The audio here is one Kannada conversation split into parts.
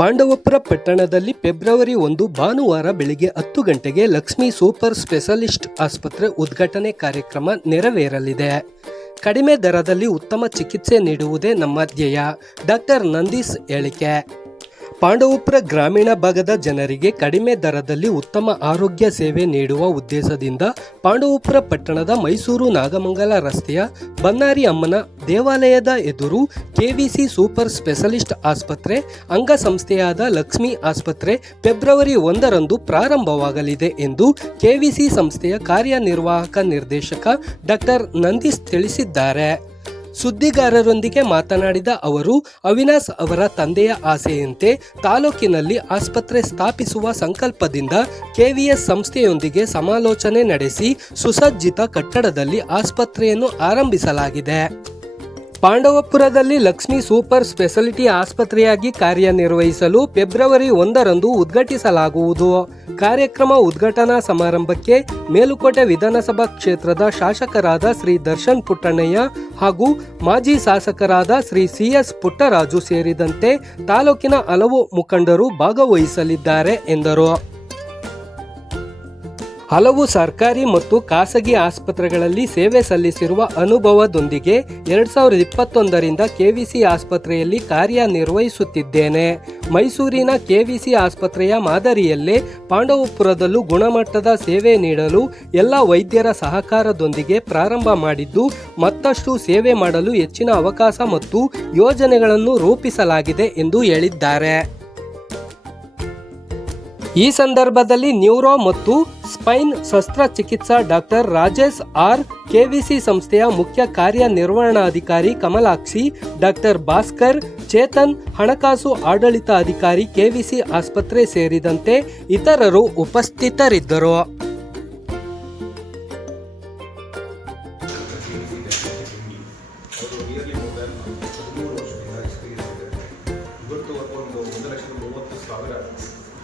ಪಾಂಡವಪುರ ಪಟ್ಟಣದಲ್ಲಿ ಫೆಬ್ರವರಿ 1 ಭಾನುವಾರ ಬೆಳಿಗ್ಗೆ 10 ಗಂಟೆಗೆ ಲಕ್ಷ್ಮಿ ಸೂಪರ್ ಸ್ಪೆಷಲಿಸ್ಟ್ ಆಸ್ಪತ್ರೆ ಉದ್ಘಾಟನೆ ಕಾರ್ಯಕ್ರಮ ನೆರವೇರಲಿದೆ. ಕಡಿಮೆ ದರದಲ್ಲಿ ಉತ್ತಮ ಚಿಕಿತ್ಸೆ ನೀಡುವುದೇ ನಮ್ಮ ಧ್ಯೇಯ. ಡಾಕ್ಟರ್ ನಂದೀಶ್ ಹೇಳಿಕೆ. ಪಾಂಡವಪುರ ಗ್ರಾಮೀಣ ಭಾಗದ ಜನರಿಗೆ ಕಡಿಮೆ ದರದಲ್ಲಿ ಉತ್ತಮ ಆರೋಗ್ಯ ಸೇವೆ ನೀಡುವ ಉದ್ದೇಶದಿಂದ ಪಾಂಡವಪುರ ಪಟ್ಟಣದ ಮೈಸೂರು ನಾಗಮಂಗಲ ರಸ್ತೆಯ ಬನ್ನಾರಿ ಅಮ್ಮನ ದೇವಾಲಯದ ಎದುರು ಕೆವಿಸಿ ಸೂಪರ್ ಸ್ಪೆಷಲಿಸ್ಟ್ ಆಸ್ಪತ್ರೆ ಅಂಗಸಂಸ್ಥೆಯಾದ ಲಕ್ಷ್ಮಿ ಆಸ್ಪತ್ರೆ ಫೆಬ್ರವರಿ 1ರಂದು ಪ್ರಾರಂಭವಾಗಲಿದೆ ಎಂದು ಕೆವಿಸಿ ಸಂಸ್ಥೆಯ ಕಾರ್ಯನಿರ್ವಾಹಕ ನಿರ್ದೇಶಕ ಡಾಕ್ಟರ್ ನಂದೀಶ್ ತಿಳಿಸಿದ್ದಾರೆ. ಸುದ್ದಿಗಾರರೊಂದಿಗೆ ಮಾತನಾಡಿದ ಅವರು, ಅವಿನಾಶ್ ಅವರ ತಂದೆಯ ಆಸೆಯಂತೆ ತಾಲೂಕಿನಲ್ಲಿ ಆಸ್ಪತ್ರೆ ಸ್ಥಾಪಿಸುವ ಸಂಕಲ್ಪದಿಂದ ಕೆವಿಎಸ್ ಸಂಸ್ಥೆಯೊಂದಿಗೆ ಸಮಾಲೋಚನೆ ನಡೆಸಿ ಸುಸಜ್ಜಿತ ಕಟ್ಟಡದಲ್ಲಿ ಆಸ್ಪತ್ರೆಯನ್ನು ಆರಂಭಿಸಲಾಗಿದೆ. ಪಾಂಡವಪುರದಲ್ಲಿ ಲಕ್ಷ್ಮಿ ಸೂಪರ್ ಸ್ಪೆಷಾಲಿಟಿ ಆಸ್ಪತ್ರೆಯಾಗಿ ಕಾರ್ಯನಿರ್ವಹಿಸಲು ಫೆಬ್ರವರಿ 1ರಂದು ಉದ್ಘಾಟಿಸಲಾಗುವುದು. ಕಾರ್ಯಕ್ರಮ ಉದ್ಘಾಟನಾ ಸಮಾರಂಭಕ್ಕೆ ಮೇಲುಕೋಟೆ ವಿಧಾನಸಭಾ ಕ್ಷೇತ್ರದ ಶಾಸಕರಾದ ಶ್ರೀ ದರ್ಶನ್ ಪುಟ್ಟಣ್ಣಯ್ಯ ಹಾಗೂ ಮಾಜಿ ಶಾಸಕರಾದ ಶ್ರೀ ಸಿಎಸ್ ಪುಟ್ಟರಾಜು ಸೇರಿದಂತೆ ತಾಲೂಕಿನ ಹಲವು ಮುಖಂಡರು ಭಾಗವಹಿಸಲಿದ್ದಾರೆ ಎಂದರು. ಹಲವು ಸರ್ಕಾರಿ ಮತ್ತು ಖಾಸಗಿ ಆಸ್ಪತ್ರೆಗಳಲ್ಲಿ ಸೇವೆ ಸಲ್ಲಿಸಿರುವ ಅನುಭವದೊಂದಿಗೆ 2021ರಿಂದ ಕೆವಿಸಿ ಆಸ್ಪತ್ರೆಯಲ್ಲಿ ಕಾರ್ಯನಿರ್ವಹಿಸುತ್ತಿದ್ದೇನೆ. ಮೈಸೂರಿನ ಕೆವಿಸಿ ಆಸ್ಪತ್ರೆಯ ಮಾದರಿಯಲ್ಲೇ ಪಾಂಡವಪುರದಲ್ಲೂ ಗುಣಮಟ್ಟದ ಸೇವೆ ನೀಡಲು ಎಲ್ಲ ವೈದ್ಯರ ಸಹಕಾರದೊಂದಿಗೆ ಪ್ರಾರಂಭ ಮಾಡಿದ್ದು, ಮತ್ತಷ್ಟು ಸೇವೆ ಮಾಡಲು ಹೆಚ್ಚಿನ ಅವಕಾಶ ಮತ್ತು ಯೋಜನೆಗಳನ್ನು ರೂಪಿಸಲಾಗಿದೆ ಎಂದು ಹೇಳಿದ್ದಾರೆ. ಈ ಸಂದರ್ಭದಲ್ಲಿ ನ್ಯೂರೋ ಮತ್ತು ಸ್ಪೈನ್ ಶಸ್ತ್ರಚಿಕಿತ್ಸಾ ಡಾಕ್ಟರ್ ರಾಜೇಶ್ ಆರ್, ಕೆವಿಸಿ ಸಂಸ್ಥೆಯ ಮುಖ್ಯ ಕಾರ್ಯನಿರ್ವಹಣಾಧಿಕಾರಿ ಕಮಲಾಕ್ಷಿ, ಡಾಕ್ಟರ್ ಭಾಸ್ಕರ್, ಚೇತನ್, ಹಣಕಾಸು ಆಡಳಿತ ಅಧಿಕಾರಿ ಕೆವಿಸಿ ಆಸ್ಪತ್ರೆ ಸೇರಿದಂತೆ ಇತರರು ಉಪಸ್ಥಿತರಿದ್ದರು.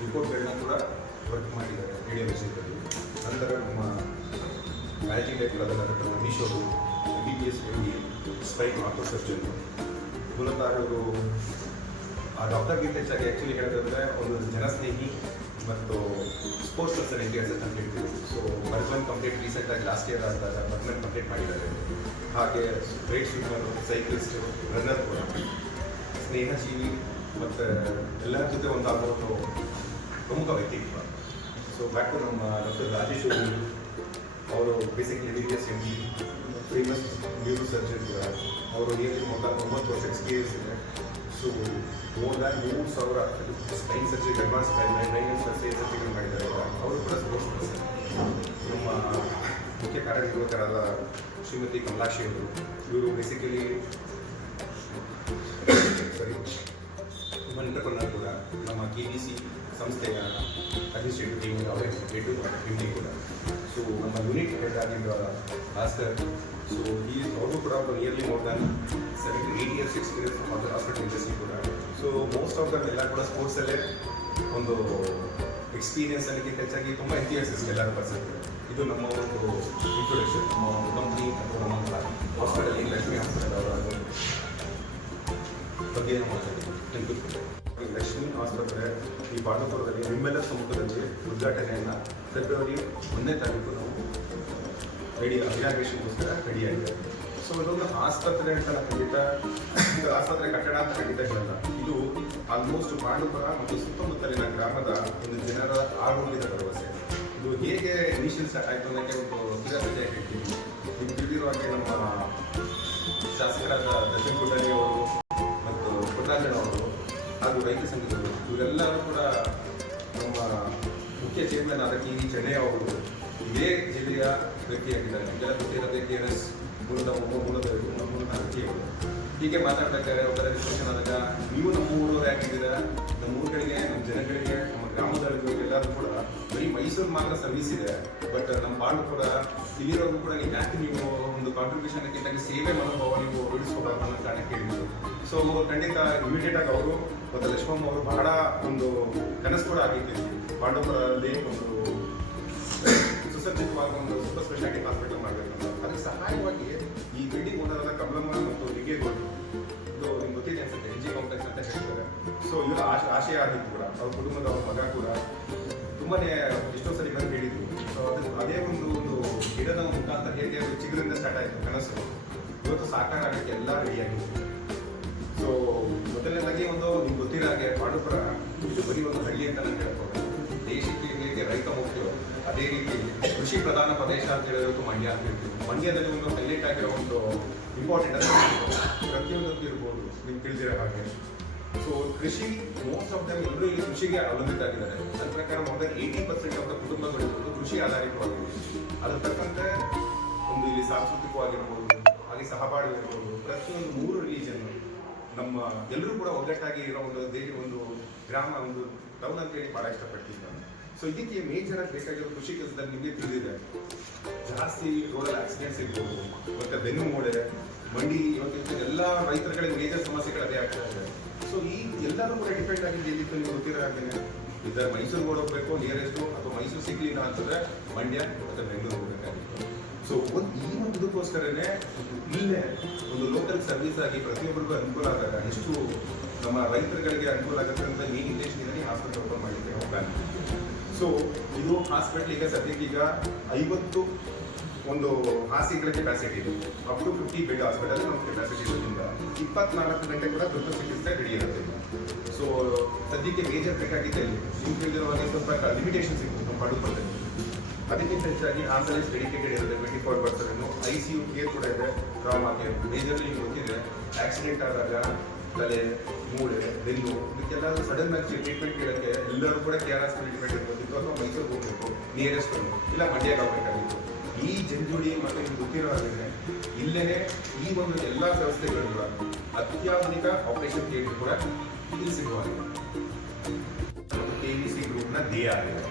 ರಿಪೋರ್ಟ್ಗಳನ್ನ ಕೂಡ ವರ್ಕ್ ಮಾಡಿದ್ದಾರೆ ರೇಡಿಯಾಲಜಿಯಲ್ಲಿ. ನಂತರ ನಮ್ಮ ಮ್ಯಾನೇಜಿಂಗ್ ಡೈರೆಕ್ಟರ್ ಆದ ಡಾಕ್ಟರ್ ಮನೀಶ್ ಅವರು MBBS ಸ್ಪೈನ್ ಆರ್ಥೋ ಸರ್ಜನ್. ಮೂಲತಃ ಅವರು ಆ ಡಾಕ್ಟರ್ಗಿಂತ ಹೆಚ್ಚಾಗಿ ಆ್ಯಕ್ಚುಲಿ ಹೇಳೋದಂದರೆ ಒಂದು ಜನಸ್ನೇಹಿ ಮತ್ತು ಸ್ಪೋರ್ಟ್ಸ್ ಪರ್ಸನ್ ಅಂತ ಹೇಳ್ತೀವಿ. ಸೊ ಬರ್ಮನ್ ಕಂಪ್ಲೀಟ್ ರೀಸೆಂಟಾಗಿ ಲಾಸ್ಟ್ ಇಯರ್ ಆದಾಗ ಬರ್ಮನ್ ಕಂಪ್ಲೀಟ್ ಮಾಡಿದ್ದಾರೆ. ಹಾಗೆ ಗ್ರೇಟ್ ಸ್ವಿಮ್ಮರ್, ಸೈಕ್ಲಿಸ್ಟ್, ರನ್ನರ್ ಕೂಡ, ಸ್ನೇಹಜೀವಿ ಮತ್ತು ಎಲ್ಲರ ಜೊತೆ ಒಂದಾಗೋದು ಪ್ರಮುಖ ವ್ಯಕ್ತಿತ್ವ. ಸೊ ಬ್ಯಾಕ್ ಟು ನಮ್ಮ ಡಾಕ್ಟರ್ ರಾಜೇಶ್ ಅವರು basically MBBS MD, famous neuro surgeon ಕೂಡ. ಅವರು ಏನಿದೆ 9 ವರ್ಷ ಎಕ್ಸ್ಪೀರಿಯನ್ಸ್ ಇದೆ. So more than 3,000 spine surgery, advance spine ಸರ್ಜರಿಗಳು ಮಾಡಿದ್ದಾರೆ. ಅವರು ಕೂಡ ಸ್ಪೋರ್ಟ್ಸ್ ಪರ್ಸನ್. ನಮ್ಮ ಮುಖ್ಯ ಕಾರ್ಯನಿರ್ವಾಹಕರಾದ ಶ್ರೀಮತಿ ಕಮಲಾಕ್ಷಿ ಅವರು, ಇವರು ಬೇಸಿಕಲಿ ಎಂಟರ್ಪ್ರನರ್ ಕೂಡ. ನಮ್ಮ ಕೆವಿಸಿ ಸಂಸ್ಥೆಯ ಅಡ್ಮಿನಿಸ್ಟ್ರೇಟಿವ್ ಟೀಮ್ ಅವರೇ MD ಕೂಡ. ಸೊ ನಮ್ಮ ಯೂನಿಟ್ ಹೆಡ್ ಆಗಿರುವ ಭಾಸ್ಕರ್. ಸೊ ಅವರು ಕೂಡ ಒಂದು nearly more than 7 to 8 years experience hospital industry ಕೂಡ. ಸೊ ಮೋಸ್ಟ್ ಆಫ್ ದಮ್ ಎಲ್ಲ ಕೂಡ ಸ್ಪೋರ್ಟ್ಸಲ್ಲೇ ಒಂದು ಎಕ್ಸ್ಪೀರಿಯನ್ಸ್ ಅನ್ನೋಕ್ಕಿಂತ ಹೆಚ್ಚಾಗಿ ತುಂಬ ಎಂಥಿಯಾಸಿಸ್ಟ್ ಎಲ್ಲರ ಪರ್ಸನ್. ಇದು ನಮ್ಮ ಒಂದು ಇಂಟ್ರೊಡಕ್ಷನ್. ನಮ್ಮ ಒಂದು ಕಂಪ್ನಿ ಅಥವಾ ನಮ್ಮ ಹಾಸ್ಪಿಟಲ್ ಏನು ಲಕ್ಷ್ಮಿ ಹಾಸ್ಪಿಟಲ್ ಅವರ ಬಗ್ಗೆ ನಾವು ಮಾತಾಡ್ತೀವಿ. ಲಕ್ಷ್ಮಿ ಆಸ್ಪತ್ರೆ ಈ ಪಾಂಡವಪುರದಲ್ಲಿ ನಿಮ್ಮೆಲ್ಲರ ಸಮ್ಮುಖದಲ್ಲಿ ಉದ್ಘಾಟನೆಯನ್ನು ಫೆಬ್ರವರಿ 1ನೇ ತಾರೀಕು ನಾವು ಇನಾಗ್ರೇಷನ್ಗೋಸ್ಕರ ರೆಡಿಯಾಗಿದೆ. ಸೊ ಇದೊಂದು ಆಸ್ಪತ್ರೆ ಅಂತ ಖಂಡಿತ, ಆಸ್ಪತ್ರೆ ಕಟ್ಟಡ ಅಂತ ಖಂಡಿತ ಹೇಳಲ್ಲ. ಇದು ಆಲ್ಮೋಸ್ಟ್ ಪಾಂಡವಪುರ ಮತ್ತು ಸುತ್ತಮುತ್ತಲಿನ ಗ್ರಾಮದ ಒಂದು ಜನರ ಆರೋಗ್ಯದ ಭರವಸೆ. ಇದು ಹೇಗೆ ಇನಿಷಿಯಲ್ ಸ್ಟಾರ್ಟ್ ಆಯಿತು ಅನ್ನೋಕ್ಕೆ ಒಂದು ತೀರಾ ಹೇಳ್ತೀವಿ. ನಿಮ್ಗೆ ತಿಳಿದಿರುವ ಹಾಗೆ ನಮ್ಮ ಶಾಸಕರಾದ ದರ್ಶನ್ ಪುಟ್ಟಣ್ಣಯ್ಯ ಅವರು ಮತ್ತು ಪುಟ್ಟರಾಜಣ್ಣ ಅವರು ಹಾಗೂ ರೈತ ಸಂಘಗಳು ಇವರೆಲ್ಲರೂ ಕೂಡ ನಮ್ಮ ಮುಖ್ಯ ಚೇರ್ಮನ್ ಆದ KV ಚೆನ್ನಯ್ಯ ಅವರು ಇದೇ ಜಿಲ್ಲೆಯ ವ್ಯಕ್ತಿಯಾಗಿದ್ದಾರೆ. ನಿಮಗೆಲ್ಲ ಗೊತ್ತಿರೋದೇ KRS ಮೂಲದ ವ್ಯಕ್ತಿಯವರು. ಹೀಗೆ ಮಾತಾಡ್ಬೇಕಾದ್ರೆ ಅವರ ಡಿಸ್ಕಷನ್ ಆದಾಗ, ನೀವು ನಮ್ಮ ಊರವ್ರು ಯಾಕಿದ್ದೀರಾ, ನಮ್ಮ ಊರುಗಳಿಗೆ, ನಮ್ಮ ಜನಗಳಿಗೆ, ನಮ್ಮ ಗ್ರಾಮದವರಿಗೆ ಎಲ್ಲರೂ ಕೂಡ ಬರೀ ಮೈಸೂರು ಮಾತ್ರ ಸರ್ವಿಸ್ ಇದೆ, ಬಟ್ ನಮ್ಮ ಪಾಂಡವಪುರ ಇಲ್ಲಿರೋರು ಕೂಡ ನೀವು ಯಾಕೆ ನೀವು ಒಂದು ಕಾಂಟ್ರಿಬ್ಯೂಷನ್ಗಿಂತ ಸೇವೆ ಮನೋಭಾವ ನೀವು ಉಳಿಸ್ಕೊಬಾರ್ದು ಅನ್ನೋ ಕಾರಣ ಕೇಳಿದ್ರು. ಸೊ ಖಂಡಿತ ಇಮಿಡಿಯೇಟ್ ಆಗಿ ಅವರು ಮತ್ತು ಲಕ್ಷ್ಮಮ್ಮ ಅವರು ಬಹಳ ಒಂದು ಕನಸು ಕೂಡ ಆಗಿತ್ತು. ಪಾಂಡವಪುರದಲ್ಲಿ ಒಂದು ಸುಸಜ್ಜಿತವಾದ ಒಂದು ಸೂಪರ್ ಸ್ಪೆಷಾಲಿಟಿ ಹಾಸ್ಪಿಟಲ್ ಮಾಡಬೇಕಂತ. ಅದಕ್ಕೆ ಸಹಾಯವಾಗಿ ಈ ಬಿಲ್ಡಿಂಗ್ ಓನರಾದ ಕಮಲಮ್ಮ ಮತ್ತು ಲಿಂಗೇಗೌಡರು, ಇದು ನಿಮ್ಗೆ ಗೊತ್ತಿದೆ ಇದೆ, NG ಕಾಂಪ್ಲೆಕ್ಸ್ ಅಂತ ಹೇಳ್ತಾರೆ. ಸೊ ಇವರ ಆಶಯ ಆಗಿತ್ತು ಕೂಡ, ಅವ್ರ ಕುಟುಂಬದ ಅವ್ರ ಮಗ ಕೂಡ ತುಂಬಾನೇ ಎಷ್ಟೋ ಸರಿ ಬಂದು ಹೇಳಿದ್ರು. ಸೊ ಅದೇ ಒಂದು ಗಿಡದ ಮುಖಾಂತರ ಹೇಗೆ ಅದು ಚಿಗುರಿಂದ ಸ್ಟಾರ್ಟ್ ಆಯಿತು ಕನಸು, ಇವತ್ತು ಸಾಕಾರ ಆಗೋಕ್ಕೆ ಎಲ್ಲ ರೆಡಿಯಾಗಿದೆ. ಸೊ ಮೊದಲನೇದಾಗಿ ನಿಮ್ಗೆ ಗೊತ್ತಿರೋ ಹಾಗೆ ಪಾಂಡುಪುರ ಇದು ಬರೀ ಒಂದು ಹಳ್ಳಿ ಅಂತ ನಾನು ಹೇಳ್ಬೋದು. ದೇಶಕ್ಕೆ ಹೇಗೆ ರೈತ ಮುಖ್ಯ, ಅದೇ ರೀತಿ ಕೃಷಿ ಪ್ರಧಾನ ಪ್ರದೇಶ ಅಂತ ಹೇಳಿರೋದು ಮಂಡ್ಯ ಅಂತ ಹೇಳ್ತೀವಿ. ಮಂಡ್ಯದಲ್ಲಿ ಒಂದು ಹೈಲೈಟ್ ಆಗಿರೋ ಒಂದು ಇಂಪಾರ್ಟೆಂಟ್ ಅಂತ ಪ್ರತಿಯೊಂದಕ್ಕೂ ಇರ್ಬೋದು ನಿಮ್ಗೆ ತಿಳಿದಿರೋ ಹಾಗೆ. ಸೊ ಕೃಷಿ ಮೋಸ್ಟ್ ಆಫ್ ದಮ್ ಎಲ್ಲರೂ ಇಲ್ಲಿ ಕೃಷಿಗೆ ಅವಲಂಬಿತ ಆಗಿದ್ದಾರೆ. ನನ್ನ ಪ್ರಕಾರ ಮೋರ್ ದನ್ 80% ಆಫ್ ದ ಕುಟುಂಬಗಳು ಕೃಷಿ ಆಧಾರಿತವಾಗಿದೆ. ಅದ್ರ ತಕ್ಕಂತೆ ಇಲ್ಲಿ ಸಾಂಸ್ಕೃತಿಕವಾಗಿರ್ಬೋದು, ಹಾಗೆ ಸಹಬಾಳ್ವೆ ಇರ್ಬೋದು, ಪ್ರತಿಯೊಂದು 3 ರಿಲಿಜನ್ ನಮ್ಮ ಎಲ್ಲರೂ ಕೂಡ ಒಗ್ಗಟ್ಟಾಗಿ ಇರೋ ಒಂದು ಗ್ರಾಮ, ಒಂದು ಟೌನ್ ಅಂತ ಹೇಳಿ ಭಾಳ ಇಷ್ಟಪಡ್ತೀನಿ ನಾನು. ಸೊ ಇದಕ್ಕೆ ಮೇಜರ್ ಆಗಿ ಬೇಕಾಗಿರೋ ಕೃಷಿ ಕೆಲಸದಲ್ಲಿ ನಿಮಗೆ ತಿಳಿದಿದೆ, ಜಾಸ್ತಿ ರೋಡಲ್ಲಿ ಆಕ್ಸಿಡೆಂಟ್ಸ್ ಇರ್ಬೋದು, ಮತ್ತೆ ಬೆನ್ನು ಮೂಳೆ, ಮಂಡಿ, ಇವತ್ತು ಎಲ್ಲ ರೈತರುಗಳಿಗೆ ಮೇಜರ್ ಸಮಸ್ಯೆಗಳು ಅದೇ ಆಗ್ತಾ ಇದೆ. ಸೊ ಈ ಎಲ್ಲರೂ ಕೂಡ ಡಿಪೆಂಡ್ ಆಗಿದ್ದು ಎಲ್ಲಿತ್ತು ನೀವು ಗೊತ್ತಿರೋ ಹಾಗೆ, ಇದ್ದಾರೆ ಮೈಸೂರಿಗೆ ಹೋಗಬೇಕು ನಿಯರೆಸ್ಟು, ಅಥವಾ ಮೈಸೂರು ಸಿಗ್ಲಿಲ್ಲ ಅಂತಂದ್ರೆ ಮಂಡ್ಯ ಮತ್ತು ಬೆಂಗಳೂರು ಹೋಗಬೇಕಾಗಿತ್ತು. ಸೊ ಇದಕ್ಕೋಸ್ಕರನೇ ಇಲ್ಲೇ ಒಂದು ಲೋಕಲ್ ಸರ್ವಿಸ್ ಆಗಿ ಪ್ರತಿಯೊಬ್ಬರಿಗೂ ಅನುಕೂಲ ಆದಾಗ ಎಷ್ಟು ನಮ್ಮ ರೈತರುಗಳಿಗೆ ಅನುಕೂಲ ಆಗುತ್ತೆ ಅಂತ ಮೇನ್ ಇಂಟೆನ್ಷನ್ ಹಾಸ್ಪಿಟಲ್ ಓಪನ್ ಮಾಡಲಿಕ್ಕೆ ಹೋಗ್ತಾನೆ. ಸೊ ಇದು ಹಾಸ್ಪಿಟಲ್ ಈಗ ಸದ್ಯಕ್ಕೆ 50 ಒಂದು ಹಾಸಿಗೆಗಳ ಕೆಪಾಸಿಟಿ ಇದೆ. ಅಪ್ ಟು 50 ಬೆಡ್ ಹಾಸ್ಪಿಟಲ್ ನಮ್ಮ ಕೆಪಾಸಿಟಿ ಇರೋದ್ರಿಂದ 24 ಗಂಟೆ ಕೂಡ ತುರ್ತು ಚಿಕಿತ್ಸೆ ರೆಡಿ ಇರುತ್ತೆ. ಸೊ ಸದ್ಯಕ್ಕೆ ಮೇಜರ್ ಬೇಕಾಗಿದೆ ಇಲ್ಲಿ ನಿಮ್ಗೆ ತಿಳಿದಿರೋ ಹಾಗೆ ಸ್ವಲ್ಪ ಲಿಮಿಟೇಷನ್ಸ್ ಇತ್ತು ನಮ್ಮ ಪಾಂಡುಪುರದಲ್ಲಿ. ಅದಕ್ಕಿಂತ ಹೆಚ್ಚಾಗಿ ಆಂಬುಲೆನ್ಸ್ ಡೆಡಿಕೇಟೆಡ್ ಇರುತ್ತೆ 24/7. ICU ಕೇರ್ ಕೂಡ ಇದೆ, ಟ್ರಾಮಾ ಕೇರ್. ಮೇಜರ್ಲಿ ನಿಮ್ಗೆ ಗೊತ್ತಿದೆ, ಆಕ್ಸಿಡೆಂಟ್ ಆದಾಗ ತಲೆ, ಮೂಳೆ, ಬೆನ್ನು ಇದಕ್ಕೆಲ್ಲ ಸಡನ್ ಆಗಿ ಟ್ರೀಟ್ಮೆಂಟ್ ಕೇಳೋಕ್ಕೆ ಎಲ್ಲರೂ ಕೂಡ KRS ಟ್ರೀಟ್ಮೆಂಟ್ ಇರ್ಬೋದಿತ್ತು, ಅಥವಾ ಮೈಸೂರಿಗೆ ಹೋಗಬೇಕು ನಿಯರೆಸ್ಟ್ ಇಲ್ಲ ಮಂಡ್ಯಕ್ಕೆ ಹೋಗಬೇಕಾಗಿತ್ತು. ಈ ಜಂಜುಡಿ ಮತ್ತು ನಿಮ್ಗೆ ಗೊತ್ತಿರೋ ಹಾಗೆ ಇಲ್ಲೇ ಈ ಒಂದು ಎಲ್ಲ ವ್ಯವಸ್ಥೆಗಳು ಕೂಡ ಅತ್ಯಾಧುನಿಕ ಆಪರೇಷನ್ ಥಿಯೇಟರ್ ಕೂಡ ಇಲ್ಲಿ ಸಿಗುವಾಗಿದೆ. KVC ಗ್ರೂಪ್ನ ಧ್ಯೇಯ ಆಗಿದೆ.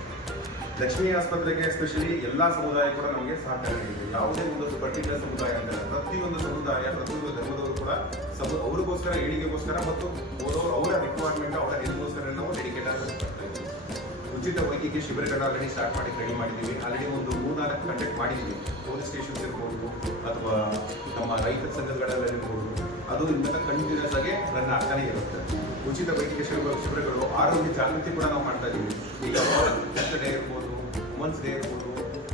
ಲಕ್ಷ್ಮೀ ಆಸ್ಪತ್ರೆಗೆ ಎಸ್ಪೆಷಲಿ ಎಲ್ಲ ಸಮುದಾಯ ಕೂಡ ನಮಗೆ ಸಹಕಾರ ನೀಡಿದೆ. ಯಾವುದೇ ಒಂದು ಪರ್ಟಿಕ್ಯುಲರ್ ಸಮುದಾಯ ಅಂತ ಪ್ರತಿಯೊಂದು ಸಮುದಾಯ, ಪ್ರತಿಯೊಂದು ಧರ್ಮದವರು ಕೂಡ ಅವ್ರಿಗೋಸ್ಕರ ಏಳಿಗೆಗೋಸ್ಕರ ಮತ್ತು ಅವರ ರಿಕ್ವೈರ್ಮೆಂಟ್, ಅವರ ಹೆಲ್ತ್ಗೋಸ್ಕರ ನಾವು ಡೆಡಿಕೇಟ್ ಆಗಿ ಉಚಿತ ವೈದ್ಯಕೀಯ ಶಿಬಿರಗಳನ್ನ ಆಲ್ರೆಡಿ ಸ್ಟಾರ್ಟ್ ಮಾಡಿ ರೆಡಿ ಮಾಡಿದ್ದೀವಿ. ಆಲ್ರೆಡಿ ಒಂದು 3-4 ಕಂಡಕ್ಟ್ ಮಾಡಿದ್ದೀವಿ. ಪೊಲೀಸ್ ಸ್ಟೇಷನ್ಸ್ ಇರ್ಬೋದು, ಅಥವಾ ನಮ್ಮ ರೈತ ಸಂಘಗಳಲ್ಲಿರ್ಬೋದು, ಅದು ಇಂಥ ಕಂಟಿನ್ಯೂಸ್ ಆಗಿ ರನ್ ಆಗ್ತಾನೆ ಇರುತ್ತೆ. ಉಚಿತ ವೈದ್ಯಕೀಯ ಶಿಬಿರಗಳು, ಆರೋಗ್ಯ ಜಾಗೃತಿ ಕೂಡ ನಾವು ಮಾಡ್ತಾ ಇದ್ದೀವಿ. ಈಗ ಹೆಲ್ತ್ ಡೇ ಇರ್ಬೋದು, ವುಮೆನ್ಸ್ ಡೇ ಇರ್ಬೋದು,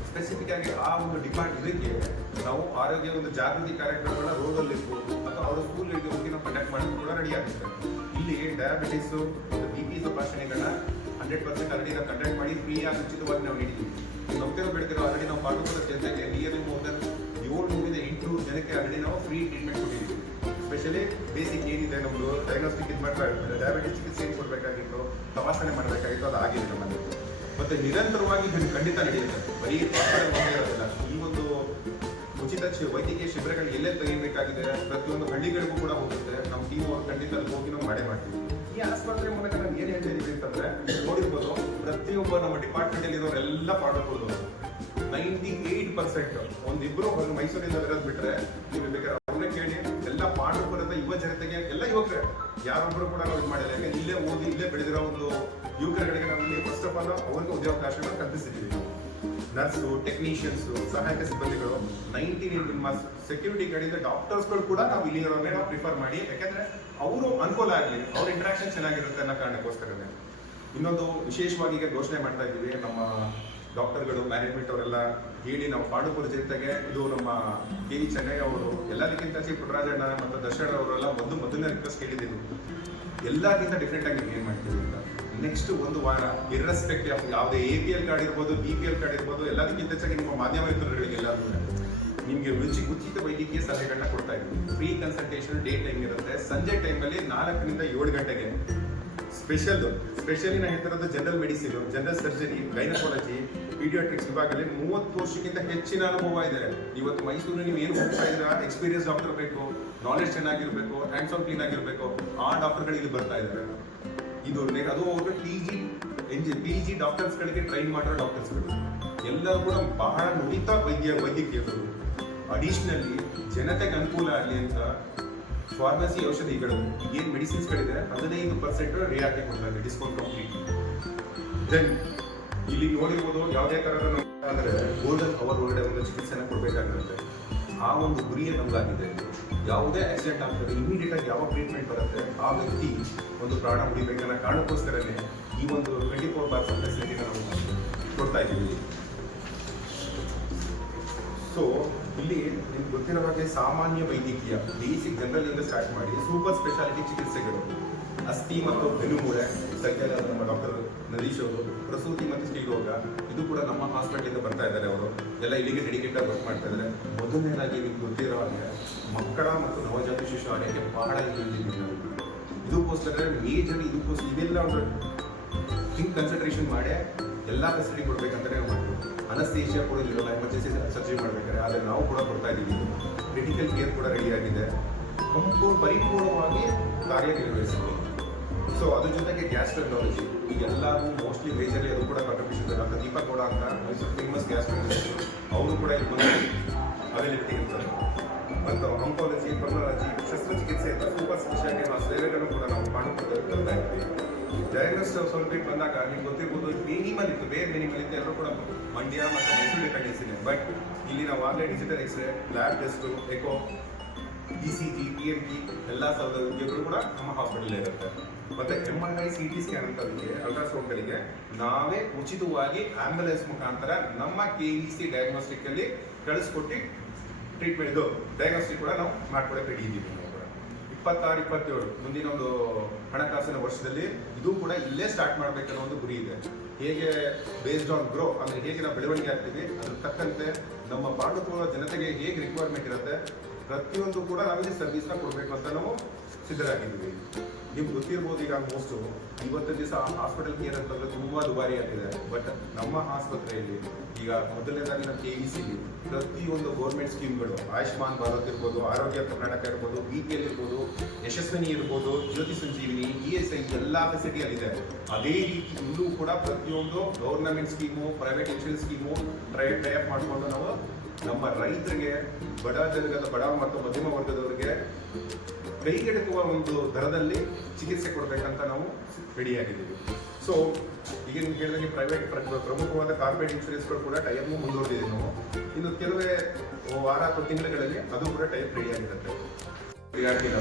ಸ್ಪೆಸಿಫಿಕ್ ಆಗಿ ಆ ಒಂದು ಇದಕ್ಕೆ ನಾವು ಆರೋಗ್ಯ ಒಂದು ಜಾಗೃತಿ ಕಾರ್ಯಕ್ರಮಗಳನ್ನ ರೋಡಲ್ಲಿ ಇರ್ಬೋದು, ಅಥವಾ ಅವರ ಸ್ಕೂಲ್ಗಳಿಗೆ ಹೋಗಿ ನಾವು ಕಂಡಕ್ಟ್ ಮಾಡೋದು ಕೂಡ ರೆಡಿ ಆಗುತ್ತೆ. ಇಲ್ಲಿ ಡಯಾಬಿಟಿಸು, BP ತಪಾಸಣೆಗಳನ್ನ 100% ಆಲ್ರೆಡಿ ನಾವು ಕಂಡಕ್ಟ್ ಮಾಡಿ ಫ್ರೀಯಾಗಿ ಉಚಿತವಾಗಿ ನಾವು ನೀಡಿದ್ದೀವಿ. ನಮ್ಗೆಲ್ಲ ಬೆಳೆದಿರೋ ಆಲ್ರೆಡಿ ನಾವು ಪಾಂಡುಪುರ ಜನತೆಗೆ ನಿಯರ್ಲಿ ಮೋರ್ ದನ್ 700-800 ಜನಕ್ಕೆ ಆಲ್ರೆಡಿ ನಾವು ಫ್ರೀ ಟ್ರೀಟ್ಮೆಂಟ್ ಕೊಟ್ಟಿದ್ದೀವಿ. ಸ್ಪೆಷಲಿ ಬೇಸಿಕ್ ಏನಿದೆ ನಮ್ಮದು ಡಯಾಗ್ನೋಸ್ಟಿಕ್ ಇದು ಮಾಡ್ತಾ ಇರ್ತಾರೆ, ಡಯಾಬಿಟಿಸ್ ಚಿಕಿತ್ಸೆ ಏನು ಕೊಡಬೇಕಾಗಿತ್ತು, ತಪಾಸಣೆ ಮಾಡಬೇಕಾಗಿತ್ತು, ಅದು ಆಗಿದೆ ನಮ್ಮಲ್ಲಿ. ಮತ್ತು ನಿರಂತರವಾಗಿ ಇದನ್ನು ಖಂಡಿತ ನಡೆಯುತ್ತೆ, ಬರೀ ಒಂದೇ ಇರೋದಿಲ್ಲ. ಈ ಒಂದು ಉಚಿತ ವೈದ್ಯಕೀಯ ಶಿಬಿರಗಳು ಎಲ್ಲೆಲ್ಲಿ ತೆಗಿಬೇಕಾಗಿದೆ, ಪ್ರತಿಯೊಂದು ಹಳ್ಳಿಗಳಿಗೂ ಕೂಡ ಹೋಗುತ್ತೆ. ನಮ್ಮ ಟೀಮ್ ಅವ್ರು ಖಂಡಿತ ಅಲ್ಲಿ ಹೋಗಿ ನಾವು ಮಾಡೇ ಮಾಡ್ತೀವಿ. ಈ ಆಸ್ಪತ್ರೆ ಮೂಲಕ ನಾವು ಏನು ಹೇಳ್ತಾ ಇದೀವಿ ಅಂತಂದ್ರೆ, ನೋಡಿರ್ಬೋದು ಪ್ರತಿಯೊಬ್ಬ ನಮ್ಮ ಡಿಪಾರ್ಟ್ಮೆಂಟಲ್ಲಿ ಇರೋರೆಲ್ಲ ಪಾಠಪುರದವರು 98%. ಒಂದಿಬ್ರು ಮೈಸೂರಿಂದ ಬರೋದು ಬಿಟ್ರೆ ನೀವು ಬೇಕಾದ್ರೆ ಅವ್ರನ್ನೇ ಕೇಳಿ, ಎಲ್ಲ ಪಾಂಡುಪುರದ ಯುವ ಜನತೆಗೆ, ಎಲ್ಲ ಯುವಕರೇ, ಯಾರೊಬ್ಬರು ಕೂಡ ನಾವು ಇದು ಮಾಡಿಲ್ಲ. ಯಾಕಂದ್ರೆ ಇಲ್ಲೇ ಓದಿ ಇಲ್ಲೇ ಬೆಳೆದಿರೋ ಒಂದು ಯುವಕರುಗಳಿಗೆ ನಾವಿಲ್ಲಿ ಫಸ್ಟ್ ಆಫ್ ಆಲ್ ಅವ್ರಿಗೆ ಉದ್ಯೋಗಾವಕಾಶಗಳನ್ನ ಕಲ್ಪಿಸಿದ್ದೀವಿ. ನರ್ಸು, ಟೆಕ್ನಿಷಿಯನ್ಸು, ಸಹಾಯಕ ಸಿಬ್ಬಂದಿಗಳು, 19 ನಿಮ್ಮ ಸೆಕ್ಯೂರಿಟಿ ಕಡೆಯಿಂದ ಡಾಕ್ಟರ್ಸ್ಗಳು ಕೂಡ ನಾವು ಇಲ್ಲಿರೋರನ್ನೇ ನಾವು ಪ್ರಿಫರ್ ಮಾಡಿ, ಯಾಕಂದ್ರೆ ಅವರು ಅನುಕೂಲ ಆಗಲಿ, ಅವ್ರ ಇಂಟ್ರಾಕ್ಷನ್ ಚೆನ್ನಾಗಿರುತ್ತೆ ಅನ್ನೋ ಕಾರಣಕ್ಕೋಸ್ಕರನೇ. ಇನ್ನೊಂದು ವಿಶೇಷವಾಗಿ ಈಗ ಘೋಷಣೆ ಮಾಡ್ತಾ ಇದ್ದೀವಿ, ನಮ್ಮ ಡಾಕ್ಟರ್ಗಳು, ಮ್ಯಾನೇಜ್ಮೆಂಟ್ ಅವರೆಲ್ಲ ಹೇಳಿ ನಾವು ಪಾಂಡುಪುರ ಜನತೆಗೆ, ಇದು ನಮ್ಮ KV ಚೆನ್ನಯ್ಯ ಅವರು ಎಲ್ಲದಕ್ಕಿಂತ ಪುಟ್ಟರಾಜಣ್ಣ ಮತ್ತು ದರ್ಶನ್ ಅವರೆಲ್ಲ ಮೊದಲನೇ ರಿಕ್ವೆಸ್ಟ್ ಕೇಳಿದ್ದೀವಿ, ಎಲ್ಲಕ್ಕಿಂತ ಡಿಫ್ರೆಂಟ್ ಆಗಿ ಏನು ಮಾಡ್ತೀವಿ ಅಂತ. ನೆಕ್ಸ್ಟ್ ಒಂದು ವಾರ ಇರ್ರೆಸ್ಪೆಕ್ಟಿವ್ ಆಫ್ ಯಾವುದೇ APL ಕಾರ್ಡ್ ಇರ್ಬೋದು, BPL ಕಾರ್ಡ್ ಇರ್ಬೋದು, ಎಲ್ಲದಕ್ಕಿಂತ ಹೆಚ್ಚಾಗಿ ನಿಮ್ಮ ಮಾಧ್ಯಮ ಮಿತ್ರರುಗಳಿಗೆಲ್ಲರೂ ನಿಮಗೆ ಉಚಿತ ವೈದ್ಯಕೀಯ ಸಲಹೆಗಳನ್ನ ಕೊಡ್ತಾ ಇದ್ದೀವಿ. ಫ್ರೀ ಕನ್ಸಲ್ಟೇಷನ್ ಡೇ ಟೈಮ್ ಇರುತ್ತೆ, ಸಂಜೆ ಟೈಮಲ್ಲಿ 4ರಿಂದ 7 ಗಂಟೆಗೆ. ಸ್ಪೆಷಲಿ ನಾನು ಹೇಳ್ತಿರೋದು general medicine, general surgery, gynaecology, paediatrics ವಿಭಾಗದಲ್ಲಿ 30 ವರ್ಷಕ್ಕಿಂತ ಹೆಚ್ಚಿನ ಅನುಭವ ಇದೆ. ಇವತ್ತು ಮೈಸೂರಿನ ನೀವು ಏನು ಹೋಗ್ತಾ ಇದ್ದೀರಾ, ಎಕ್ಸ್ಪೀರಿಯನ್ಸ್ ಡಾಕ್ಟರ್ ಬೇಕು, ನಾಲೆಜ್ ಚೆನ್ನಾಗಿರ್ಬೇಕು, ಹ್ಯಾಂಡ್ಸ್ ಆನ್ ಕ್ಲೀನ್ ಆಗಿರಬೇಕು, ಆ ಡಾಕ್ಟರ್ಗಳು ಇಲ್ಲಿ ಬರ್ತಾ ಇದ್ದಾರೆ. ಇದು ಅದು ಅವರು PG ಡಾಕ್ಟರ್ಸ್ಗಳಿಗೆ ಟ್ರೈನ್ ಮಾಡಿರೋ ಡಾಕ್ಟರ್ಸ್ಗಳು ಎಲ್ಲರೂ ಕೂಡ ಬಹಳ ನುರಿತ ವೈದ್ಯಕೀಯರು. ಅಡಿಷನಲಿ ಜನತೆಗೆ ಅನುಕೂಲ ಆಗಲಿ ಅಂತ ಫಾರ್ಮಸಿ ಔಷಧಿಗಳು ಏನು ಮೆಡಿಸಿನ್ಸ್ಗಳಿದೆ 15% ರಿಯಾಯಿತಿ ಕೊಡ್ತಾರೆ, ಡಿಸ್ಕೌಂಟ್ ಕಂಪ್ಲೀಟ್. ದೆನ್ ಇಲ್ಲಿ ನೋಡಿರ್ಬೋದು ಯಾವುದೇ ಥರದ ಅಂದರೆ ಗೋಲ್ಡನ್ ಅವರ್ ಒಳಗಡೆ ಒಂದು ಚಿಕಿತ್ಸೆನ ಕೊಡಬೇಕಾಗಿರುತ್ತೆ. ಆ ಒಂದು ಗುರಿಯೇ ನಮಗಾಗಿದೆ. ಯಾವುದೇ ಆಕ್ಸಿಡೆಂಟ್ ಆಗ್ತದೆ, ಇಮಿಡಿಯೇಟ್ ಆಗಿ ಯಾವ ಟ್ರೀಟ್ಮೆಂಟ್ ಬರುತ್ತೆ, ಆ ವ್ಯಕ್ತಿ ಒಂದು ಪ್ರಾಣ ಉಳಿಬೇಕನ್ನ ಕಾರಣಕ್ಕೋಸ್ಕರನೇ ಈ ಒಂದು 24/7 ಫೆಸಿಲಿಟಿನ ನಾವು ಕೊಡ್ತಾ ಇದ್ದೀವಿ. ಸೊ ಇಲ್ಲಿ ನಿಮ್ಗೆ ಗೊತ್ತಿರೋ ಹಾಗೆ ಸಾಮಾನ್ಯ ವೈದ್ಯಕೀಯ ಬೇಸಿಕ್ ಜನರಲ್ ಇಂದ ಸ್ಟಾರ್ಟ್ ಮಾಡಿ ಸೂಪರ್ ಸ್ಪೆಷಾಲಿಟಿ ಚಿಕಿತ್ಸೆಗಳು, ಅಸ್ಥಿ ಮತ್ತು ಬೆನ್ನುಮೂಳೆ ತಜ್ಞರಾದ ನಮ್ಮ ಡಾಕ್ಟರ್ ನದೀಶ್ ಅವರು, ಪ್ರಸೂತಿ ಮತ್ತು ಸ್ತ್ರೀರೋಗ, ಇದು ಕೂಡ ನಮ್ಮ ಹಾಸ್ಪಿಟಲಿಂದ ಬರ್ತಾ ಇದ್ದಾರೆ. ಅವರು ಎಲ್ಲ ಇಲ್ಲಿಗೆ ಡೆಡಿಕೇಟ್ ಆಗಿ ವರ್ಕ್ ಮಾಡ್ತಾ ಇದ್ದಾರೆ. ಮೊದಲನೇದಾಗಿ ನಿಮ್ಗೆ ಗೊತ್ತಿರೋ ಹಾಗೆ ಮಕ್ಕಳ ಮತ್ತು ನವಜಾತ ಶಿಶು ಆರೈಕೆ ಬಹಳ ಇದ್ದೀವಿ ನಾವು. ಇದಕ್ಕೋಸ್ಕರ ಮೇಜರ್ ಇವೆಲ್ಲ ಒಂದು ಥಿಂಕ್ ಕನ್ಸಿಡರೇಷನ್ ಮಾಡಿ ಎಲ್ಲ ಫೆಸಿಲಿಟಿ ಕೊಡ್ಬೇಕಂತಲೇ ನಾವು ಮಾಡ್ತೀವಿ. ಅನಸ್ತೇಷಿಯಾ ಕೂಡ ಇರೋಲ್ಲ, ಎಮರ್ಜೆನ್ಸಿ ಸರ್ಜರಿ ಮಾಡ್ಬೇಕಾದ್ರೆ, ಆದರೆ ನಾವು ಕೂಡ ಕೊಡ್ತಾ ಇದ್ದೀವಿ. ಕ್ರಿಟಿಕಲ್ ಕೇರ್ ಕೂಡ ರೆಡಿಯಾಗಿದೆ, ಪರಿಪೂರ್ಣವಾಗಿ ಕಾರ್ಯನಿರ್ವಹಿಸಬಹುದು. ಸೊ ಅದ್ರ ಜೊತೆಗೆ ಗ್ಯಾಸ್ಟ್ರಾಂಟಾಲಜಿ, ಈಗೆಲ್ಲರೂ ಮೋಸ್ಟ್ಲಿ ಮೇಜರ್ಲಿ ಅದು ಕೂಡ ಕಾಂಟ್ರಿಬ್ಯೂಷನ್ ಇದೆ. ಡಾಕ್ಟರ್ ದೀಪಕ್ ಗೌಡ ಅಂತ ಮೈಸೂರು ಫೇಮಸ್ ಗ್ಯಾಸ್ಟ್ರಾಂಟಾಲಜಿ, ಅವರು ಕೂಡ ಇಲ್ಲಿ ಬಂದು ಅವೈಲೇಬಿಲಿಟಿ ಇರ್ತಾರೆ. ಮತ್ತು ಆಂಕಾಲಜಿ, ಪಲ್ಮನಾಲಜಿ, ಶಸ್ತ್ರಚಿಕಿತ್ಸೆ ಅಂತ ಸೂಪರ್ ಸ್ಪೆಷಾಲಿಟಿ ಸೇವೆಗಳನ್ನು ಕೂಡ ನಾವು ಮಾಡ್ತಾ ಇರ್ತೀವಿ. ಡಯಾಗ್ನೋಸ್ಟಿಕ್ ಸ್ವಲ್ಪ ಬಂದಾಗ ನಿಮ್ಗೆ ಗೊತ್ತಿರ್ಬೋದು, ಮಿನಿಮಲ್ ಇತ್ತು, ಬೇರೆ ಮಿನಿಮಲ್ ಇತ್ತು, ಎಲ್ಲರೂ ಕೂಡ ಮಂಡ್ಯ ಮತ್ತು ಮೈಸೂರು ಡಿಪೆಂಡೆನ್ಸ್ ಇದೆ. ಬಟ್ ಇಲ್ಲಿ ನಾವು ಆಗಲೇ digital X ray, lab test, echo, ECG, PMT ಎಲ್ಲ ಸೌಲಭ್ಯಗಳು ಕೂಡ ನಮ್ಮ ಹಾಸ್ಪಿಟಲ್ ಇರುತ್ತೆ. ಮತ್ತೆ MRI, CT ಸ್ಕ್ಯಾನ್ ಅಂತವರಿಗೆ, ಅಲ್ಟ್ರಾಸೌಂಡ್ಗಳಿಗೆ ನಾವೇ ಉಚಿತವಾಗಿ ಆಂಬ್ಯುಲೆನ್ಸ್ ಮುಖಾಂತರ ನಮ್ಮ KVC ಡಯಾಗ್ನೋಸ್ಟಿಕ್ ಅಲ್ಲಿ ಕಳಿಸ್ಕೊಟ್ಟು ಟ್ರೀಟ್ಮೆಂಟ್ ಡಯಾಗ್ನೋಸ್ಟಿಕ್ ಕೂಡ ನಾವು ಮಾಡ್ಕೊಡಕ್ಕೆ ರೆಡಿ ಇದ್ದೀವಿ. ನಾವು ಕೂಡ 26-27 ಮುಂದಿನ ಒಂದು ಹಣಕಾಸಿನ ವರ್ಷದಲ್ಲಿ ಇದು ಕೂಡ ಇಲ್ಲೇ ಸ್ಟಾರ್ಟ್ ಮಾಡಬೇಕನ್ನೋ ಒಂದು ಗುರಿ ಇದೆ. ಹೇಗೆ ಬೇಸ್ಡ್ ಆನ್ ಗ್ರೋ ಅಂದರೆ ಹೇಗೆ ನಾವು ಬೆಳವಣಿಗೆ ಆಗ್ತೀವಿ, ಅದ್ರ ತಕ್ಕಂತೆ ನಮ್ಮ ಭಾರತದ ಜನತೆಗೆ ಹೇಗೆ ರಿಕ್ವೈರ್ಮೆಂಟ್ ಇರುತ್ತೆ, ಪ್ರತಿಯೊಂದು ಕೂಡ ನಾವಿಲ್ಲಿ ಸರ್ವಿಸ್ನ ಕೊಡಬೇಕು ಅಂತ ನಾವು ಸಿದ್ಧರಾಗಿದ್ದೀವಿ. ನಿಮ್ಗೆ ಗೊತ್ತಿರ್ಬೋದು, ಈಗ ಆಲ್ಮೋಸ್ಟ್ ಇವತ್ತಿನ ದಿವಸ ಹಾಸ್ಪಿಟಲ್ ಕೇರ್ ಅಂತಂದ್ರೆ ತುಂಬಾ ದುಬಾರಿ ಆಗಿದೆ. ಬಟ್ ನಮ್ಮ ಆಸ್ಪತ್ರೆಯಲ್ಲಿ ಈಗ ಮೊದಲನೇದಾಗಿ ನಮ್ಮ KVC ಪ್ರತಿಯೊಂದು ಗೌರ್ಮೆಂಟ್ ಸ್ಕೀಮ್ಗಳು, ಆಯುಷ್ಮಾನ್ ಭಾರತ್ ಇರ್ಬೋದು, ಆರೋಗ್ಯ ಕರ್ನಾಟಕ ಇರ್ಬೋದು, BPL ಇರ್ಬೋದು, ಯಶಸ್ವಿನಿ ಇರ್ಬೋದು, ಜ್ಯೋತಿ ಸಂಜೀವಿನಿ, ESI ಎಲ್ಲ ಫೆಸಿಲಿಟಿ ಅಲ್ಲಿದೆ. ಅದೇ ರೀತಿ ಇಲ್ಲೂ ಕೂಡ ಪ್ರತಿಯೊಂದು government scheme, private insurance scheme tie-up ಮಾಡಿಕೊಂಡು ನಾವು ನಮ್ಮ ರೈತರಿಗೆ, ಬಡ ಜನಗದ ಬಡ ಮತ್ತು ಮಧ್ಯಮ ವರ್ಗದವರಿಗೆ ಕೈಗೆಟಕುವ ಒಂದು ದರದಲ್ಲಿ ಚಿಕಿತ್ಸೆ ಕೊಡಬೇಕಂತ ನಾವು ರೆಡಿಯಾಗಿದ್ದೀವಿ. ಸೊ ಈಗ ನಿಮ್ಗೆ ಹೇಳಿದಂಗೆ ಪ್ರಮುಖವಾದ ಕಾರ್ಪೊರೇಟ್ ಇನ್ಶೂರೆನ್ಸ್ಗಳು ಕೂಡ ಟೈಪ್ ಮುಂದುವರೆದಿದೆ. ನಾವು ಇನ್ನು ಕೆಲವೇ ವಾರ ಅಥವಾ ತಿಂಗಳುಗಳಲ್ಲಿ ಅದು ಕೂಡ ಟೈಪ್ ರೆಡಿಯಾಗಿರುತ್ತೆ.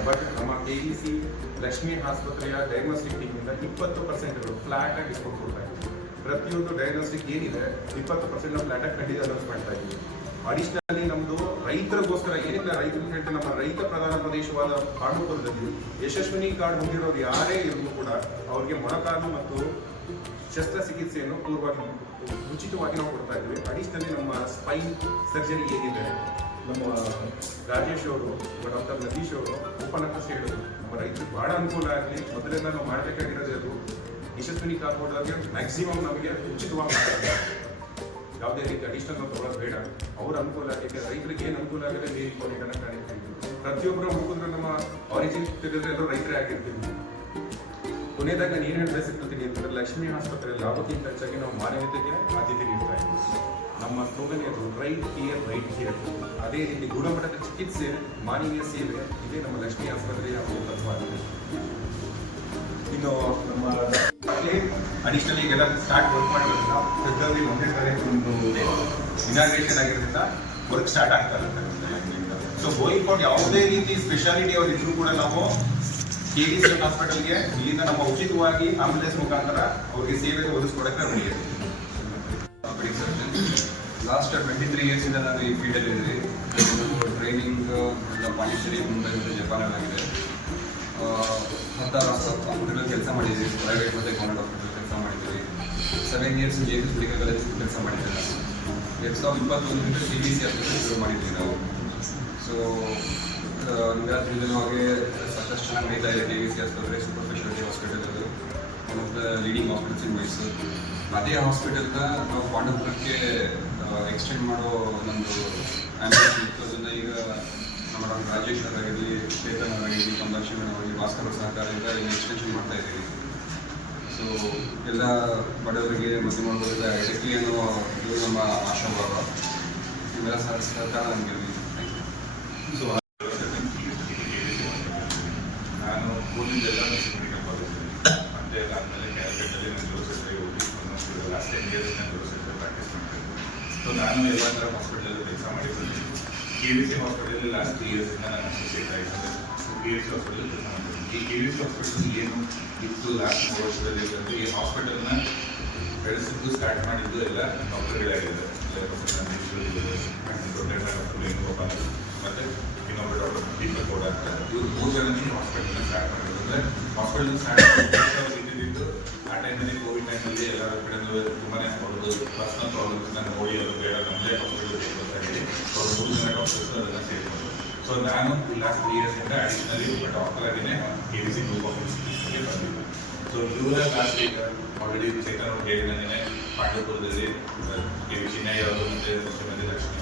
ಬಟ್ ನಮ್ಮ KVC ಲಕ್ಷ್ಮೀ ಆಸ್ಪತ್ರೆಯ ಡಯಾಗ್ನೋಸ್ಟಿಕ್ ಟೀಮಿಂದ 20% ಫ್ಲಾಟ್ ಆಗಿ ಡಿಸ್ಕೌಂಟ್ ಕೊಡ್ತಾ ಇದ್ದೀವಿ. ಪ್ರತಿಯೊಂದು ಡಯಾಗ್ನೋಸ್ಟಿಕ್ ಏನಿದೆ 20% ಫ್ಲಾಟ್ ಆಗಿ ಖಂಡಿತ ಅನೌನ್ಸ್ ಮಾಡ್ತಾ ಇದ್ದೀವಿ. ಅಡಿಷನಲಿ ನಮ್ಮದು ರೈತರಿಗೋಸ್ಕರ ಏನಕ್ಕೆ ರೈತರಿಗೆ ಹೇಳ್ತಾರೆ, ನಮ್ಮ ರೈತ ಪ್ರಧಾನ ಪ್ರದೇಶವಾದ ಪಾಂಡುಪುರದಲ್ಲಿ ಯಶಸ್ವಿನಿ ಕಾರ್ಡ್ ಹೊಂದಿರೋರು ಯಾರೇ ಇರೋದು ಕೂಡ ಅವ್ರಿಗೆ ಮೊಣಕಾಲು ಮತ್ತು ಶಸ್ತ್ರಚಿಕಿತ್ಸೆಯನ್ನು ಪೂರ್ವವಾಗಿ ಉಚಿತವಾಗಿ ನಾವು ಕೊಡ್ತಾ ಇದ್ದೀವಿ. ಅಡಿಷನಲಿ ನಮ್ಮ ಸ್ಪೈನ್ ಸರ್ಜರಿ ಏನಿದೆ, ನಮ್ಮ ರಾಜೇಶ್ ಅವರು, ಡಾಕ್ಟರ್ ನದೀಶ್ ಅವರು ಉಪನಕಸ್ ಹೇಳಿದ್ರು, ನಮ್ಮ ರೈತರಿಗೆ ಬಹಳ ಅನುಕೂಲ ಆಗಲಿ, ಮೊದಲಿಂದ ನಾವು ಮಾಡಬೇಕಾಗಿರೋದು ಅದು ಯಶಸ್ವಿನಿ ಕಾರ್ಡ್ ಹೋದವ್ರಿಗೆ ಮ್ಯಾಕ್ಸಿಮಮ್ ನಮಗೆ ಉಚಿತವಾಗಿ ಮಾಡ್ತಾರೆ. ಯಾವುದೇ ರೀತಿ ಅಡಿಷನಲ್ ನಾವು ತೊಗೊಳ್ಳೋದು ಬೇಡ, ಅವ್ರ ಅನುಕೂಲ ಆಗಲಿಕ್ಕೆ ರೈತರಿಗೆ ಏನು ಅನುಕೂಲ ಆಗಿದೆ ನೀರು ಕೊನೆಗಳನ್ನ ಕಾಣಿಸ್ತೀವಿ. ಪ್ರತಿಯೊಬ್ಬರು ಹುಡುಕಿದ್ರೆ ನಮ್ಮ ಆರಿಜಿನ್ ತೆಗೆದ್ರೆ ಎಲ್ಲರೂ ರೈತರೇ ಆಗಿರ್ತೀವಿ. ಕೊನೆಯದಾಗ ನಾನು ಏನು ಹೇಳಬೇಕಿರ್ತೀನಿ ಅಂತಂದ್ರೆ, ಲಕ್ಷ್ಮೀ ಆಸ್ಪತ್ರೆಯಲ್ಲಿ ಲಾಭಕ್ಕಿಂತ ಹೆಚ್ಚಾಗಿ ನಾವು ಮಾನವೀಯತೆಗೆ ಆದ್ಯತೆ ನೀಡ್ತಾ ಇದ್ದೀವಿ. ನಮ್ಮ ಸ್ಲೋಗನ್ ಅದು ರೈಟ್ ಕೇರ್ ರೈಟ್ ಕೇರ್. ಅದೇ ರೀತಿ ಗುಣಮಟ್ಟದ ಚಿಕಿತ್ಸೆ, ಮಾನವೀಯ ಸೇವೆ, ಇದೇ ನಮ್ಮ ಲಕ್ಷ್ಮೀ ಆಸ್ಪತ್ರೆಯ ತತ್ವವಾಗಿದೆ. ಇನ್ನು ನಮ್ಮ ಅಡಿಷನಲ್ ಈಗೆಲ್ಲ ಸ್ಟಾರ್ಟ್ ವರ್ಕ್ ಮಾಡೋದ್ರಿಂದ ಫೆಬ್ರವರಿ 1ನೇ ತಾರೀಕು ಒಂದು ಇನಾಗ್ರೇಷನ್ ಆಗಿರೋದ್ರಿಂದ ವರ್ಕ್ ಸ್ಟಾರ್ಟ್ ಆಗ್ತಾ ಇರುತ್ತೆ. ಸೊ ಗೋಯಿಂಗ್ ಫಾರ್ವರ್ಡ್ ಯಾವುದೇ ರೀತಿ ಸ್ಪೆಷಾಲಿಟಿ ಅವ್ರು ಇದ್ರೂ ಕೂಡ ನಾವು KVC ಹಾಸ್ಪಿಟಲ್ಗೆ ಇಲ್ಲಿಂದ ನಮ್ಮ ಉಚಿತವಾಗಿ ಆಂಬ್ಯುಲೆನ್ಸ್ ಮುಖಾಂತರ ಅವ್ರಿಗೆ ಸೇವೆ ಒದಗಿಸ್ಕೊಡಕ್ಕೆ ರೆಡಿ ಇದೆ. ಲಾಸ್ಟ್ 23 ಇಯರ್ಸಿಂದ ನಾನು ಈ ಫೀಲ್ಡಲ್ಲಿ ಇದ್ದೀವಿ. ಟ್ರೈನಿಂಗ್ ಎಲ್ಲ ಪಾಂಡಿಚೇರಿ, ಮುಂಬೈ ಮತ್ತು ಜಪಾನಲ್ಲಾಗಿದೆ. 16 ಹಾಸ್ಪಿಟಲ್ ಕೆಲಸ ಮಾಡಿದ್ದೀವಿ, ಪ್ರೈವೇಟ್ ಮತ್ತು ಗೌರ್ಮೆಂಟ್ ಹಾಸ್ಪಿಟಲ್ ಕೆಲಸ ಮಾಡಿದ್ದೀವಿ. 7 ಇಯರ್ಸ್ JPS ಮೆಡಿಕಲ್ ಕಾಲೇಜ್ ಕೆಲಸ ಮಾಡಿದ್ದೀವಿ. ನಾನು 2021ರಿಂದ KVC ಹಾಸ್ಪಿಟಲ್ ಶುರು ಮಾಡಿದ್ವಿ ನಾವು. ಸೊ ನಿಮ್ಗೆ ತಿಳಿದಿರುವಾಗೆ ಸಾಕಷ್ಟು ಚೆನ್ನಾಗಿ ನಡೀತಾ ಇದೆ KVC ಆಸ್ಪತ್ರೆ, ಸೂಪರ್ ಸ್ಪೆಷಾಲಿಟಿ ಹಾಸ್ಪಿಟಲ್. ಅದು one of the leading hospitals in Mysuru. ಅದೇ ಹಾಸ್ಪಿಟಲ್ನ ನಾವು ಪಾಂಡವಪುರಕ್ಕೆ ಎಕ್ಸ್ಟೆಂಡ್ ಮಾಡೋ ನಮ್ಮದು ಆ್ಯಂಬುಲೆನ್ಸ್ ಇತ್ತು. ಅದನ್ನು ಈಗ ನಮ್ಮ ಡಾಕ್ಟರ್ ರಾಜೇಶ್ ಅವರಾಗಿರಲಿ, ಚೇತನ್ ಅವರಾಗಿರಲಿ, ಕಂಬರ್ಶಿವನ್ ಅವರಿಗೆ, ಭಾಸ್ಕರ್ ಸಹಕಾರದಿಂದ ಇಲ್ಲಿ ಎಕ್ಸ್ಟೆನ್ಷನ್ ಮಾಡ್ತಾ ಇದ್ದೀವಿ. ಸೊ ಎಲ್ಲ ಬಡವರಿಗೆ, ಮಧ್ಯಮ ವರ್ಗದ ಎಟಕಿ ಅನ್ನೋ ಇದು ನಮ್ಮ ಆಶಾಭಾವ. ಇವೆಲ್ಲ ಸಹಕಾರ ನಮಗೆ. ಸೊ ನಾನು ಓದಿದ್ದೆಲ್ಲ ಮೆಡಿಕಲ್ ಕಾಲೇಜಲ್ಲಿ, ಮತ್ತೆ ಅದಾದಮೇಲೆ ಕ್ಯಾಲ್ಕಟ್ಟಲ್ಲಿ ನಾನು ಜೋಸೆಟ್ರಿಗೆ ಹೋಗಿ ಲಾಸ್ಟ್ 10 ಇಯರ್ಸ್ ನಾನು ಜೋಸೆಟ್ರೆ ಪ್ರಾಕ್ಟೀಸ್ ಮಾಡ್ತಿದ್ದೆ. ಸೊ ನಾನು ಎಲ್ಲ ಥರ ಹಾಸ್ಪಿಟಲಲ್ಲಿ ಕೆಲಸ ಮಾಡಿದ್ದೀನಿ. KVC ಹಾಸ್ಪಿಟಲ್ ಲಾಸ್ಟ್ 3 ಇಯರ್ಸ್ ಇಂದ ನಾನು ಅಸೋಸಿಯೇಟ್ ಆಗಿದ್ದೆ. KVC ಹಾಸ್ಪಿಟಲ್ ಕೆಲಸ ಮಾಡ್ತೀನಿ. ಈ KVC ಹಾಸ್ಪಿಟಲ್ ಏನು ಇತ್ತು ಲಾಸ್ಟ್ 3 ವರ್ಷದಲ್ಲಿ ಅಂದರೆ ಈ ಹಾಸ್ಪಿಟಲ್ನ ಬೆಳೆಸಿದ್ದು ಸ್ಟಾರ್ಟ್ ಮಾಡಿದ್ದು ಎಲ್ಲ ಡಾಕ್ಟರ್ಗಳಾಗಿದ್ದಾರೆ. ವೇಣುಗೋಪಾಲ್ ಮತ್ತು ಇನ್ನೊಬ್ಬ ಡಾಕ್ಟರ್ ದೀಪಕ್ ಗೌಡ ಅಂತ ಇವರು 3 ಜನನೇ ಈ ಹಾಸ್ಪಿಟಲ್ನ ಸ್ಟಾರ್ಟ್ ಮಾಡಿದ್ರು. ಅಂದರೆ ಹಾಸ್ಪಿಟಲ್ ಸ್ಟಾರ್ಟ್ ಇದ್ದಿದ್ದು ಆ ಟೈಮಲ್ಲಿ ಕೋವಿಡ್ ಟೈಮಲ್ಲಿ ಎಲ್ಲರ ಕಡೆಯೂ ತುಂಬಾ ಅವ್ರದ್ದು ಪರ್ಸನಲ್ ಪ್ರಾಬ್ಲಮ್ಸ್ನ ನೋಡಿ ಅದು ಬೇಡ ನಮ್ಮದೇ ಹಾಸ್ಪಿಟಲ್ ಬೇಕಾಗಿ ಅವ್ರು 3 ಜನ ಡಾಕ್ಟರ್ಸ್ ಅದನ್ನು ಸೇರಿದ್ರು. ಸೊ ನಾನು ಲಾಸ್ಟ್ 3 ಇಯರ್ಸಿಂದ ಅಡಿಷನಲಿ ಒಬ್ಬ ಡಾಕ್ಟರ್ ಆಗಿನೇ KVC ಗ್ರೂಪ್ ಆಫ್ ಇನ್ಸ್ಟಿಟ್ಯೂಷನ್ಗೆ ಬಂದಿದ್ದೆ. ಸೊ ಇವರ ಲಾಸ್ಟ್ ಈಗ ಆಲ್ರೆಡಿ ಚೇತನ್ ಅವ್ರು ಹೇಳಿದಂಗೆ ಪಾಂಡವಪುರದಲ್ಲಿ KVC ನ್ಯಾಯ ಮತ್ತು ಮುಖ್ಯಮಂತ್ರಿ ಲಕ್ಷ್ಮೀ